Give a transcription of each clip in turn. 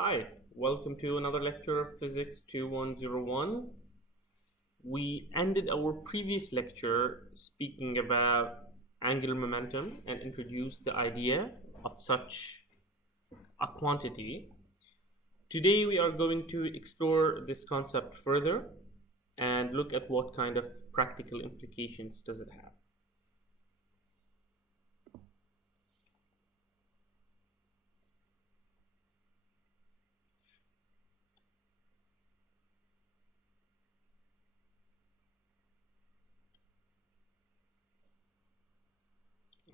Hi, welcome to another lecture of Physics 2101. We ended our previous lecture speaking about angular momentum and introduced the idea of such a quantity. Today we are going to explore this concept further and look at what kind of practical implications does it have.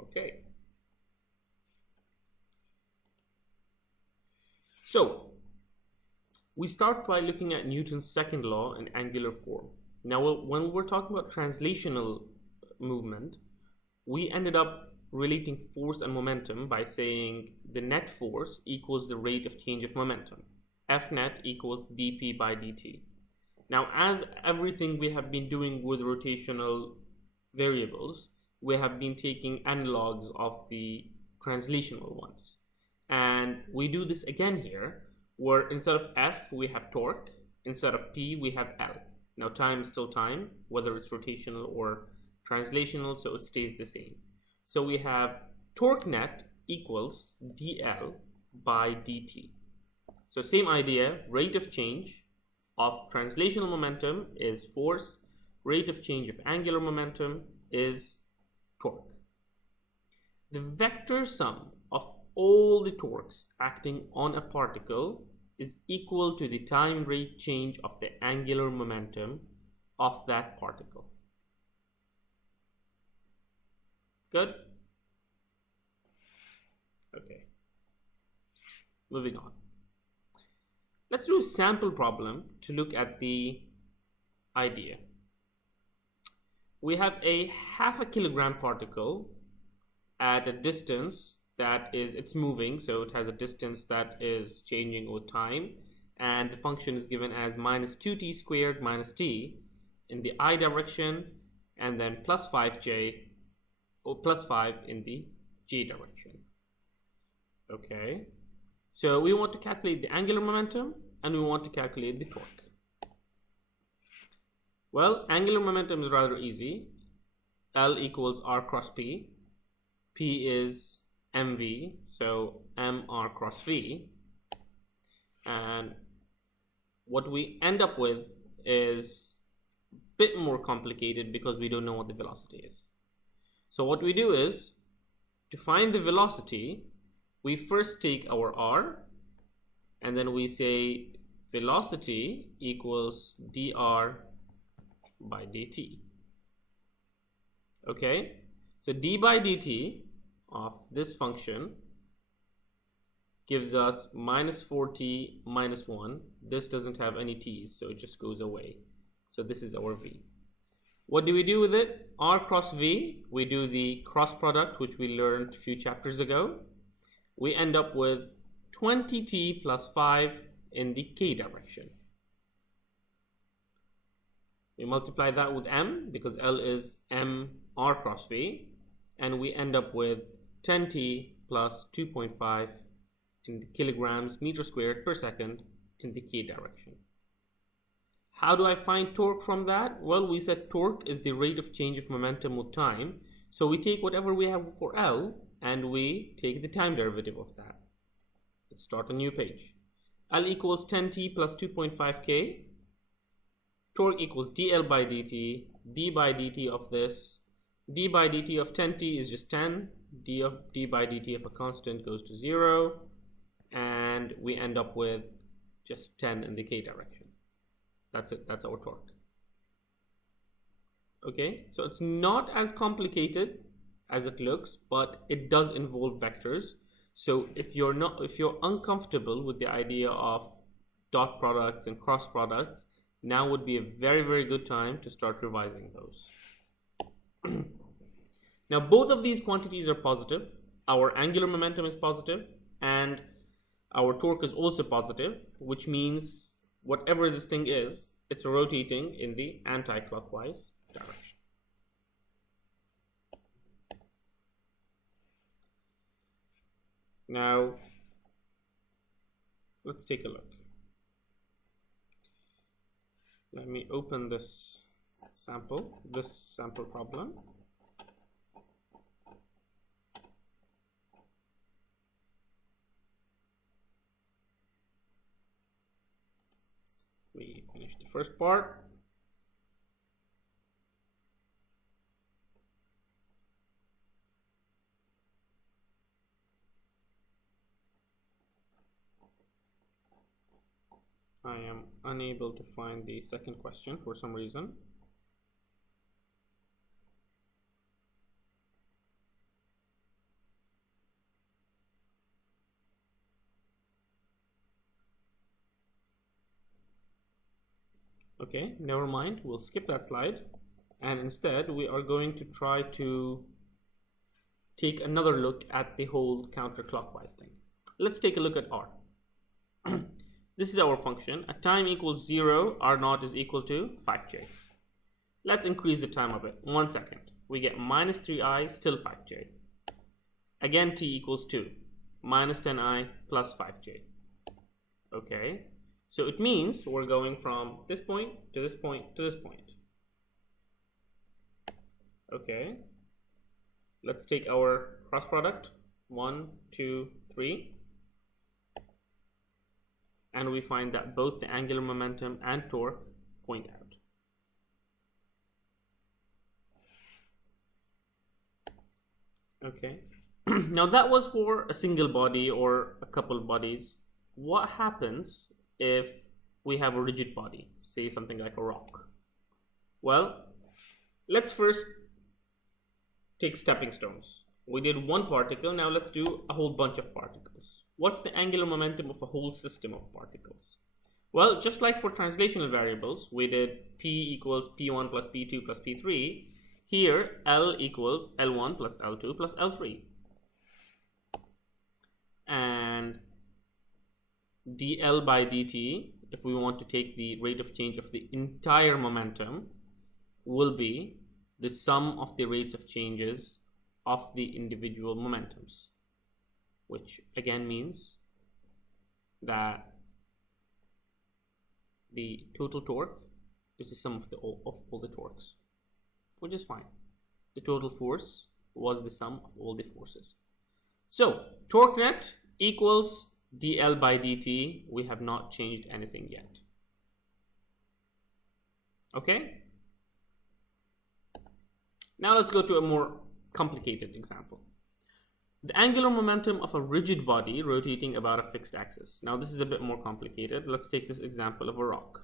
Okay. So, we start by looking at Newton's second law in angular form. Now, when we're talking about translational movement, we ended up relating force and momentum by saying the net force equals the rate of change of momentum. F net equals dp by dt. Now, as everything we have been doing with rotational variables, we have been taking analogs of the translational ones. And we do this again here, where instead of F, we have torque. Instead of P, we have L. Now, time is still time, whether it's rotational or translational, so it stays the same. So we have torque net equals dl by dt. So same idea, rate of change of translational momentum is force, rate of change of angular momentum is torque. The vector sum of all the torques acting on a particle is equal to the time rate change of the angular momentum of that particle. Good? Okay. Moving on. Let's do a sample problem to look at the idea. We have a half a kilogram particle at a distance that is, it's moving, so it has a distance that is changing with time, and the function is given as minus 2t squared minus t in the I direction, and then plus 5j or plus 5 in the j direction. Okay, so we want to calculate the angular momentum and we want to calculate the torque. Well, angular momentum is rather easy. L equals r cross p. P is mv, so mr cross v. And what we end up with is a bit more complicated because we don't know what the velocity is. So what we do is, to find the velocity, we first take our r, and then we say velocity equals dr by dt. Okay, so d by dt of this function gives us minus 4t minus 1. This doesn't have any t's, so it just goes away. So this is our v. What do we do with it? R cross v, we do the cross product, which we learned a few chapters ago. We end up with 20t plus 5 in the k direction. We multiply that with m because L is m r cross v, and we end up with 10t plus 2.5 in the kilograms meter squared per second in the k direction. How do I find torque from that? Well, we said torque is the rate of change of momentum with time, so we take whatever we have for L and we take the time derivative of that. Let's start a new page. L equals 10t plus 2.5k. Torque equals dl by dt, d by dt of this, d by dt of 10t is just 10, d by dt of a constant goes to 0, and we end up with just 10 in the k direction. That's it, that's our torque. Okay, so it's not as complicated as it looks, but it does involve vectors. So if you're uncomfortable with the idea of dot products and cross products, now would be a very, very good time to start revising those. Now, both of these quantities are positive. Our angular momentum is positive, and our torque is also positive, which means whatever this thing is, it's rotating in the anti-clockwise direction. Now, Let's take a look. Let me open this sample problem. We finished the first part. I am unable to find the second question for some reason. Okay, never mind, we'll skip that slide, and instead we are going to try to take another look at the whole counterclockwise thing. Let's take a look at R. This is our function. At time equals 0, R0 is equal to 5j. Let's increase the time a bit. 1 second. We get minus 3i, still 5j. Again, t equals 2. Minus 10i plus 5j. Okay. So it means we're going from this point to this point to this point. Okay. Let's take our cross product. 1, 2, 3. And we find that both the angular momentum and torque point out. Okay. Now that was for a single body or a couple bodies. What happens if we have a rigid body, say something like a rock? Well, let's first take stepping stones. We did one particle, now let's do a whole bunch of particles. What's the angular momentum of a whole system of particles? Well, just like for translational variables, we did P equals P1 plus P2 plus P3. Here, L equals L1 plus L2 plus L3. And dl by dt, if we want to take the rate of change of the entire momentum, will be the sum of the rates of changes of the individual momentums, which again means that the total torque is the sum of all the torques, which is fine. The total force was the sum of all the forces. So torque net equals dl by dt. We have not changed anything yet. Okay. Now let's go to a more complicated example. The angular momentum of a rigid body rotating about a fixed axis. Now this is a bit more complicated. Let's take this example of a rock.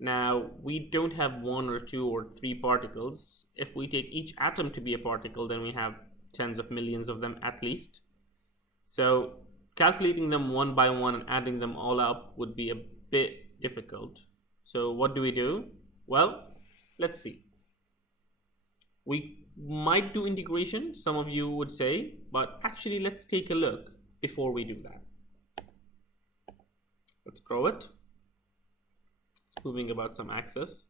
Now we don't have 1 or 2 or 3 particles. If we take each atom to be a particle, then we have tens of millions of them at least. So calculating them one by one and adding them all up would be a bit difficult. So what do? Well, let's see. We might do integration, some of you would say, but actually let's take a look before we do that. Let's draw it. It's moving about some axis.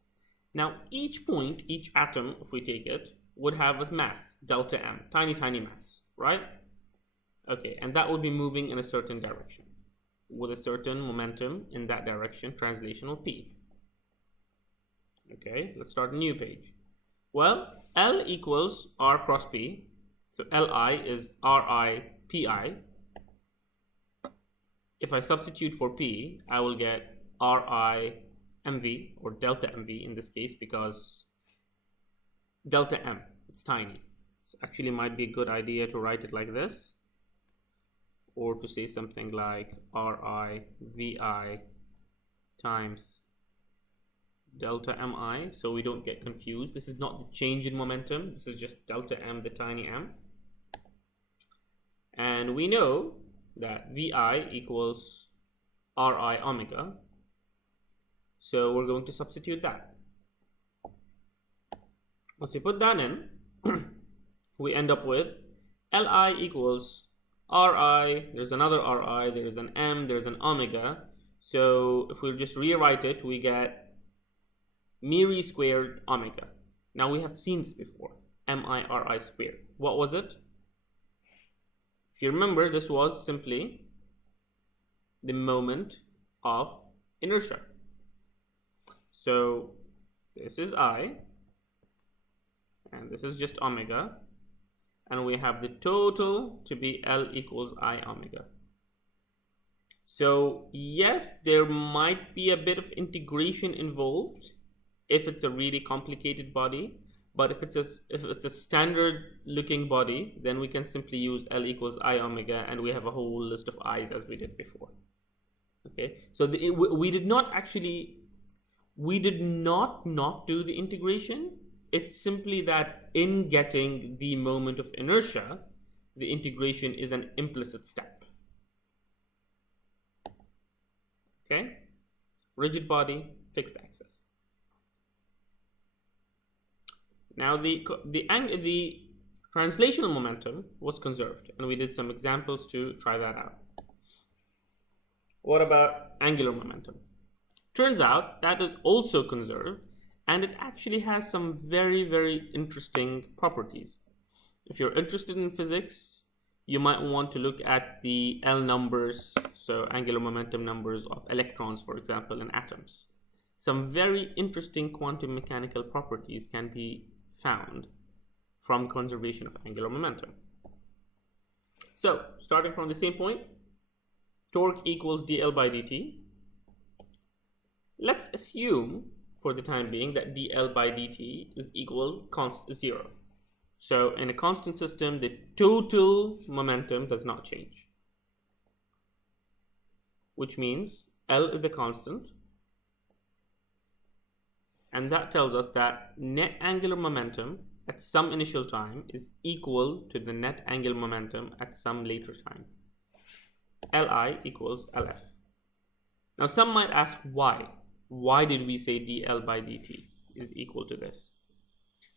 Now each point, each atom, if we take it, would have a mass, delta m, tiny mass, right? Okay, and that would be moving in a certain direction with a certain momentum in that direction, translational p. Okay, let's start a new page. Well, L equals R cross P, so Li is Ri Pi. If I substitute for P, I will get Ri mv, or delta mv in this case, because delta m, it's tiny. It actually might be a good idea to write it like this, or to say something like Ri Vi times delta mi, so we don't get confused. This is not the change in momentum, this is just delta m, the tiny m. And we know that Vi equals Ri omega, so we're going to substitute that. Once we put that in, we end up with Li equals Ri, there's another Ri, there's an m, there's an omega. So if we just rewrite it, we get Miri squared omega. Now we have seen this before, MIRI squared. What was it? If you remember, this was simply the moment of inertia. So this is I, and this is just omega, and we have the total to be L equals I omega. So yes, there might be a bit of integration involved if it's a really complicated body, but if it's a standard looking body, then we can simply use L equals I omega, and we have a whole list of i's as we did before. Okay, so we did not do the integration. It's simply that in getting the moment of inertia, the integration is an implicit step. Okay, rigid body, fixed axis. Now the translational momentum was conserved, and we did some examples to try that out. What about angular momentum? Turns out that is also conserved, and it actually has some very, very interesting properties. If you're interested in physics, you might want to look at the L numbers, so angular momentum numbers of electrons, for example, in atoms. Some very interesting quantum mechanical properties can be found from conservation of angular momentum. So, starting from the same point, torque equals dl by dt. Let's assume for the time being that dl by dt is equal to 0. So in a constant system, the total momentum does not change, which means L is a constant, and that tells us that net angular momentum at some initial time is equal to the net angular momentum at some later time. Li equals Lf. Now some might ask why. Why did we say dl by dt is equal to this?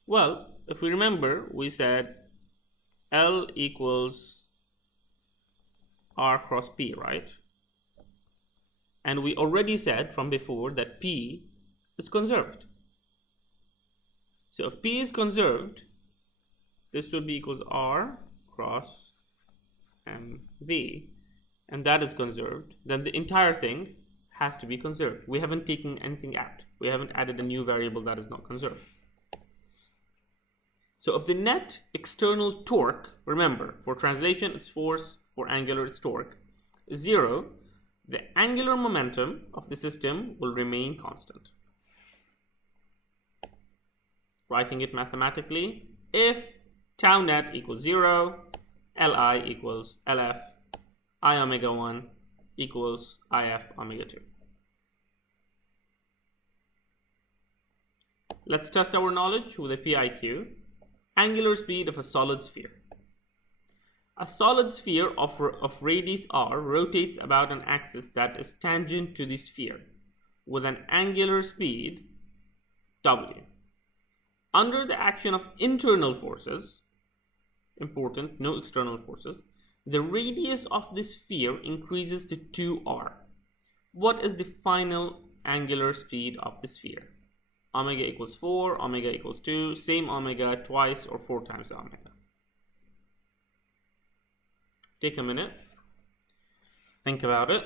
Well, if we remember, we said L equals R cross P, right? And we already said from before that P is conserved. So if P is conserved, this would be equals R cross MV, and that is conserved, then the entire thing has to be conserved. We haven't taken anything out. We haven't added a new variable that is not conserved. So if the net external torque, remember, for translation it's force, for angular it's torque, is 0, the angular momentum of the system will remain constant. Writing it mathematically, if tau net equals 0, Li equals Lf, I omega 1 equals IF omega 2. Let's test our knowledge with a PIQ. Angular speed of a solid sphere. A solid sphere of radius r rotates about an axis that is tangent to the sphere with an angular speed w. Under the action of internal forces, important, no external forces, the radius of the sphere increases to 2r. What is the final angular speed of the sphere? Omega equals 4, omega equals 2, same omega twice or 4 times the omega. Take a minute, think about it.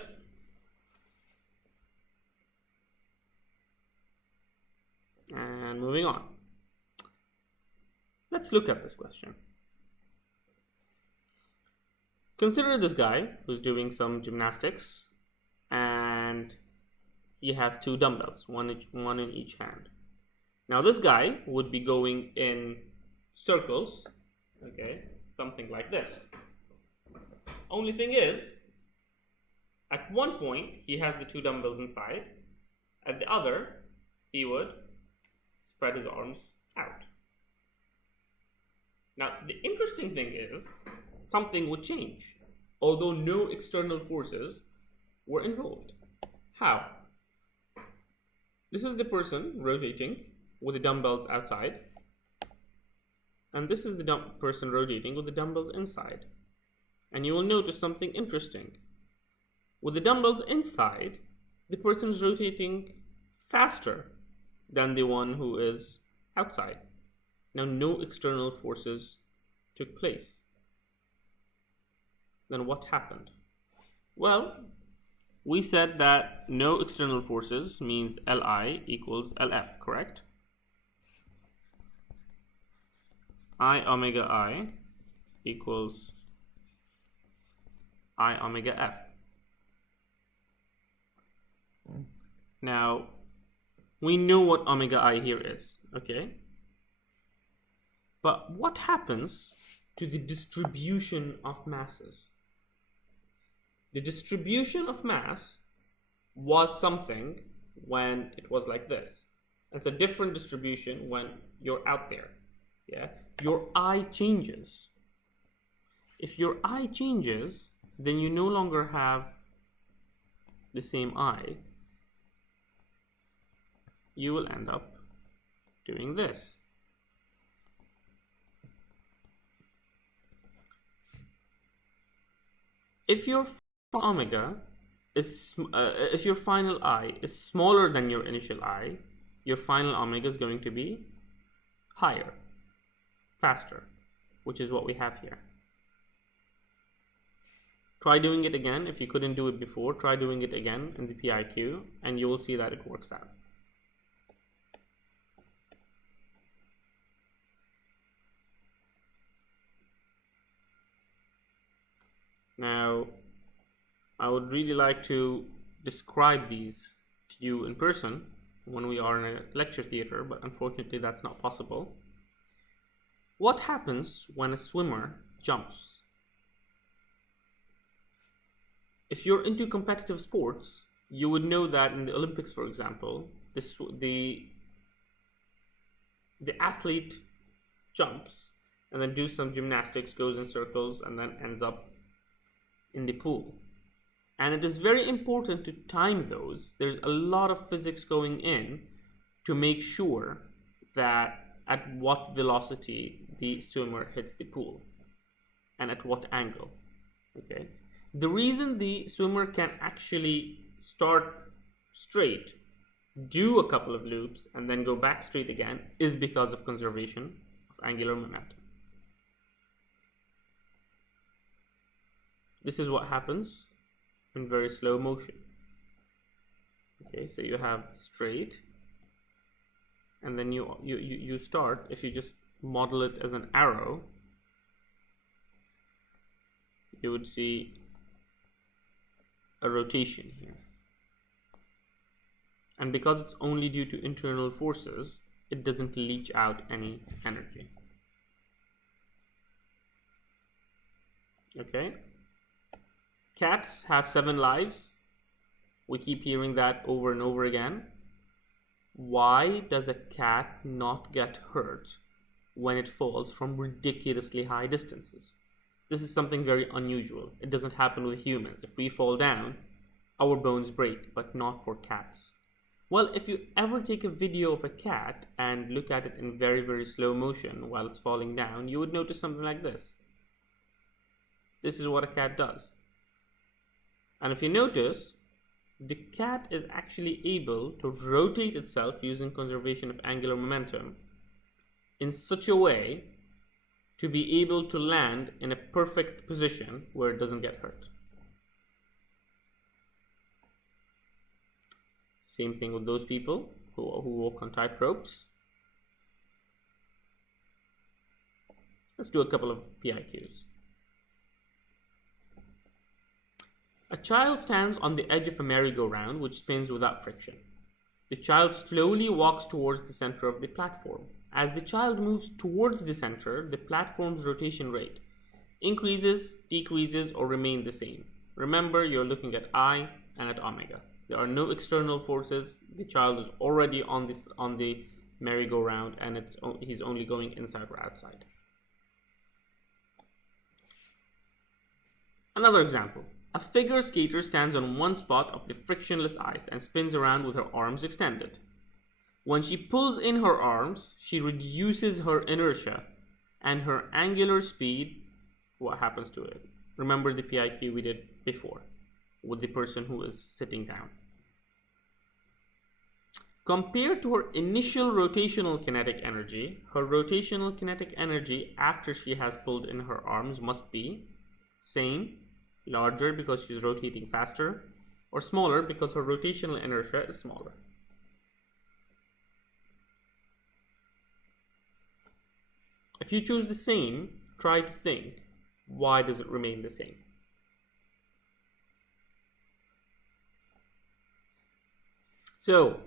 And moving on. Let's look at this question. Consider this guy who's doing some gymnastics, and he has 2 dumbbells, one in each hand. Now this guy would be going in circles, okay, something like this. Only thing is, at one point he has the 2 dumbbells inside, at the other he would spread his arms out. Now the interesting thing is, something would change, although no external forces were involved. How? This is the person rotating with the dumbbells outside, and this is the person rotating with the dumbbells inside. And you will notice something interesting. With the dumbbells inside, the person is rotating faster than the one who is outside. Now no external forces took place. Then what happened? Well, we said that no external forces means Li equals Lf, correct? I omega I equals I omega F. Now, we know what omega I here is, okay? But what happens to the distribution of masses? The distribution of mass was something when it was like this. It's a different distribution when you're out there, yeah? Your I changes. If your I changes, then you no longer have the same I. You will end up doing this. If your omega is, if your final I is smaller than your initial I, your final omega is going to be higher, faster, which is what we have here. Try doing it again. If you couldn't do it before, try doing it again in the PIQ, and you will see that it works out. Now, I would really like to describe these to you in person when we are in a lecture theater, but unfortunately that's not possible. What happens when a swimmer jumps? If you're into competitive sports, you would know that in the Olympics, for example, the athlete jumps and then do some gymnastics, goes in circles, and then ends up in the pool. And it is very important to time those. There's a lot of physics going in to make sure that at what velocity the swimmer hits the pool and at what angle, okay? The reason the swimmer can actually start straight, do a couple of loops, and then go back straight again is because of conservation of angular momentum. This is what happens in very slow motion. Okay, so you have straight, and then you start, if you just model it as an arrow, you would see a rotation here. And because it's only due to internal forces, it doesn't leach out any energy. Okay? Cats have 7 lives. We keep hearing that over and over again. Why does a cat not get hurt when it falls from ridiculously high distances? This is something very unusual. It doesn't happen with humans. If we fall down, our bones break, but not for cats. Well, if you ever take a video of a cat and look at it in very, very slow motion while it's falling down, you would notice something like this. This is what a cat does. And if you notice, the cat is actually able to rotate itself using conservation of angular momentum in such a way to be able to land in a perfect position where it doesn't get hurt. Same thing with those people who walk on tight ropes. Let's do a couple of PIQs. A child stands on the edge of a merry-go-round which spins without friction. The child slowly walks towards the center of the platform. As the child moves towards the center, the platform's rotation rate increases, decreases, or remain the same. Remember, you're looking at I and at omega. There are no external forces. The child is already on the merry-go-round, and he's only going inside or outside. Another example. A figure skater stands on one spot of the frictionless ice and spins around with her arms extended. When she pulls in her arms, she reduces her inertia and her angular speed. What happens to it? Remember the PIQ we did before with the person who is sitting down. Compared to her initial rotational kinetic energy, her rotational kinetic energy after she has pulled in her arms must be same, larger because she's rotating faster, or smaller because her rotational inertia is smaller. If you choose the same, try to think, why does it remain the same? So,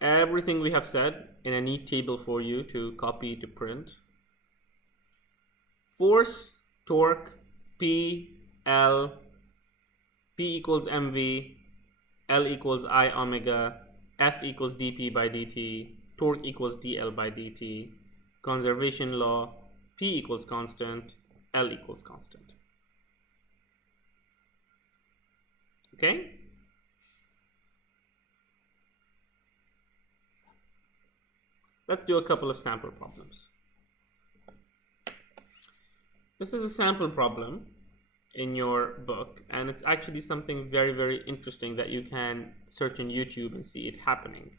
everything we have said in a neat table for you to copy to print. Force, torque, P, L, P equals mv, L equals I omega, F equals dP by dt, torque equals dL by dt, conservation law, P equals constant, L equals constant. Okay? Let's do a couple of sample problems. This is a sample problem in your book, and it's actually something very, very interesting that you can search on YouTube and see it happening.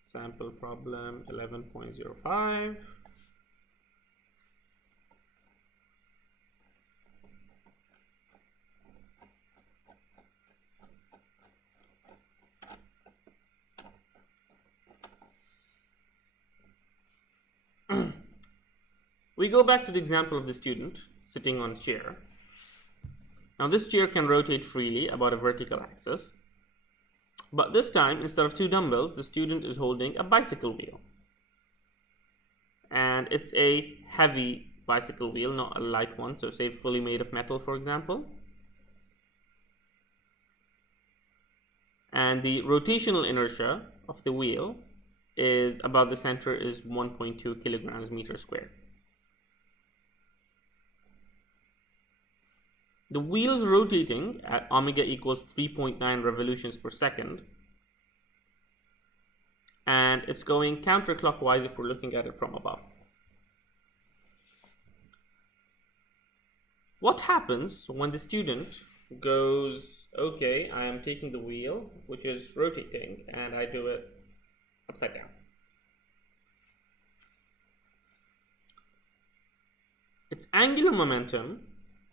Sample problem 11.05. We go back to the example of the student sitting on a chair. Now this chair can rotate freely about a vertical axis, but this time, instead of two dumbbells, the student is holding a bicycle wheel. And it's a heavy bicycle wheel, not a light one, so say fully made of metal, for example. And the rotational inertia of the wheel is about the center is 1.2 kilograms meter squared. The wheel is rotating at omega equals 3.9 revolutions per second, and it's going counterclockwise if we're looking at it from above. What happens when the student goes, okay, I am taking the wheel, which is rotating, and I do it upside down? Its angular momentum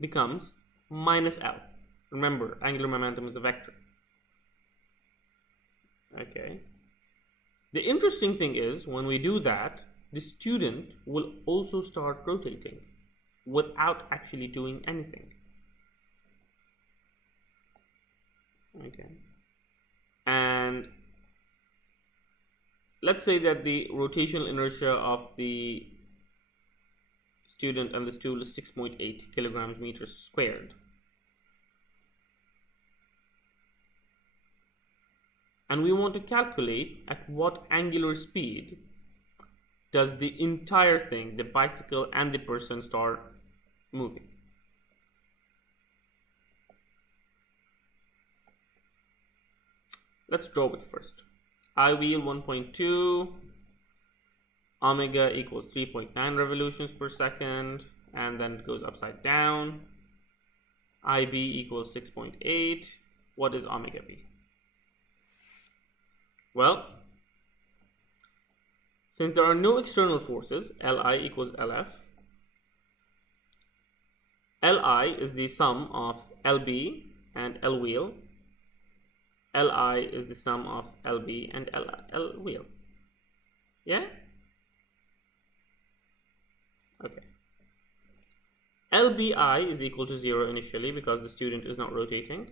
becomes minus L. Remember, angular momentum is a vector. Okay. The interesting thing is, when we do that, the student will also start rotating without actually doing anything. Okay. And let's say that the rotational inertia of the student and the stool is 6.8 kilograms meters squared. And we want to calculate at what angular speed does the entire thing, the bicycle and the person, start moving. Let's draw it first. I wheel 1.2, omega equals 3.9 revolutions per second, and then it goes upside down. IB equals 6.8. What is omega B? Well, since there are no external forces, Li equals Lf. Li is the sum of Lb and L wheel. Li is the sum of Lb and L wheel. Yeah? Okay. Lbi is equal to 0 initially because the student is not rotating.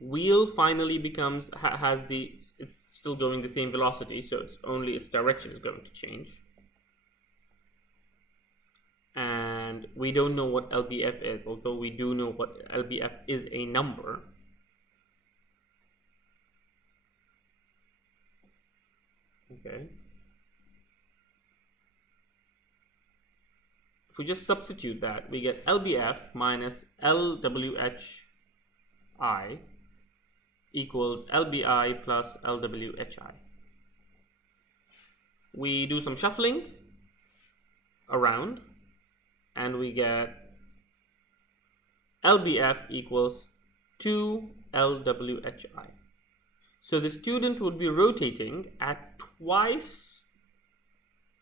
Wheel finally becomes, it's still going the same velocity, so it's only its direction is going to change. And we don't know what LBF is, although we do know what LBF is, a number. Okay. If we just substitute that, we get LBF minus LWHI equals LBI plus LWHI. We do some shuffling around, and we get LBF equals 2 LWHI. So the student would be rotating at twice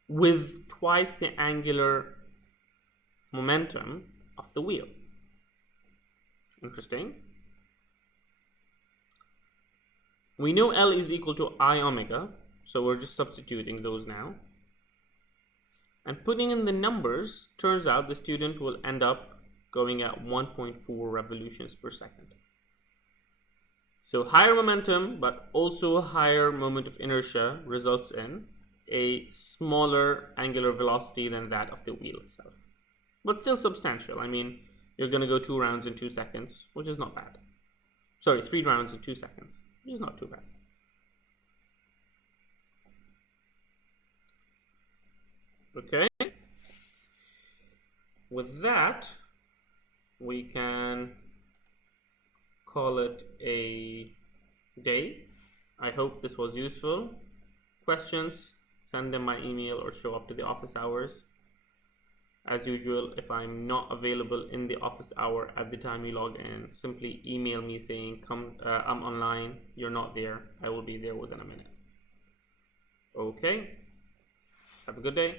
the angular momentum of the wheel. Interesting. We know L is equal to I omega, so we're just substituting those now. And putting in the numbers, turns out the student will end up going at 1.4 revolutions per second. So higher momentum, but also a higher moment of inertia results in a smaller angular velocity than that of the wheel itself. But still substantial. I mean, you're going to go 2 rounds in 2 seconds, which is not bad. Sorry, 3 rounds in 2 seconds, which is not too bad. Okay. With that, we can call it a day. I hope this was useful. Questions, send them by email or show up to the office hours. As usual, if I'm not available in the office hour at the time you log in, simply email me saying, I'm online, you're not there. I will be there within a minute. Okay, have a good day.